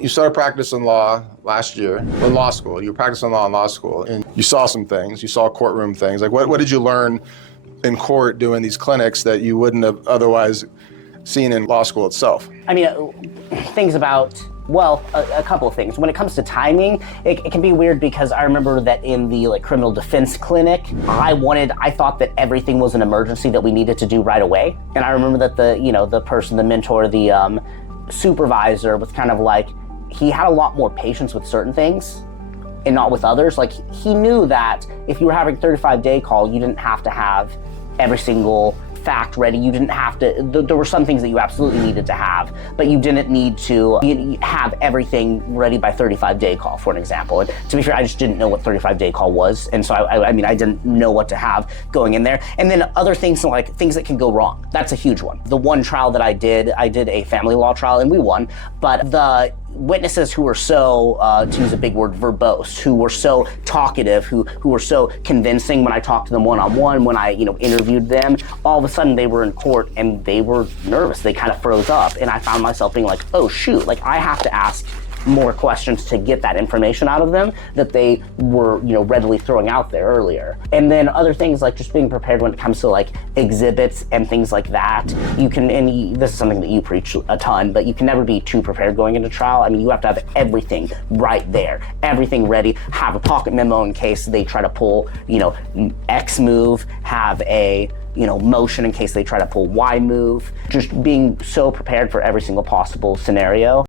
You started practicing law last year in law school. You were practicing law in law school, and you saw some things. You saw courtroom things. Like, what did you learn in court doing these clinics that you wouldn't have otherwise seen in law school itself? I mean, things about, well, a couple of things. When it comes to timing, it can be weird because I remember that in the criminal defense clinic, I thought that everything was an emergency that we needed to do right away. And I remember that the person, the mentor, the supervisor was kind of like, he had a lot more patience with certain things and not with others. Like, he knew that if you were having a 35-day call, you didn't have to have every single fact ready. You didn't have to, there were some things that you absolutely needed to have, but you didn't need to have everything ready by 35-day call, for an example. And to be fair, I just didn't know what 35-day call was. And so I mean, I didn't know what to have going in there. And then other things, like things that can go wrong. That's a huge one. The one trial that I did a family law trial and we won, but the witnesses who were so, to use a big word, verbose, who were so talkative, who were so convincing when I talked to them one-on-one, when I interviewed them, all of a sudden they were in court and they were nervous. They kind of froze up, and I found myself being like, oh shoot, like I have to ask more questions to get that information out of them that they were readily throwing out there earlier. And then other things like just being prepared when it comes to like exhibits and things like that. You can, and this is something that you preach a ton, but you can never be too prepared going into trial. I mean, you have to have everything right there, everything ready, have a pocket memo in case they try to pull X move, have a motion in case they try to pull Y move, just being so prepared for every single possible scenario.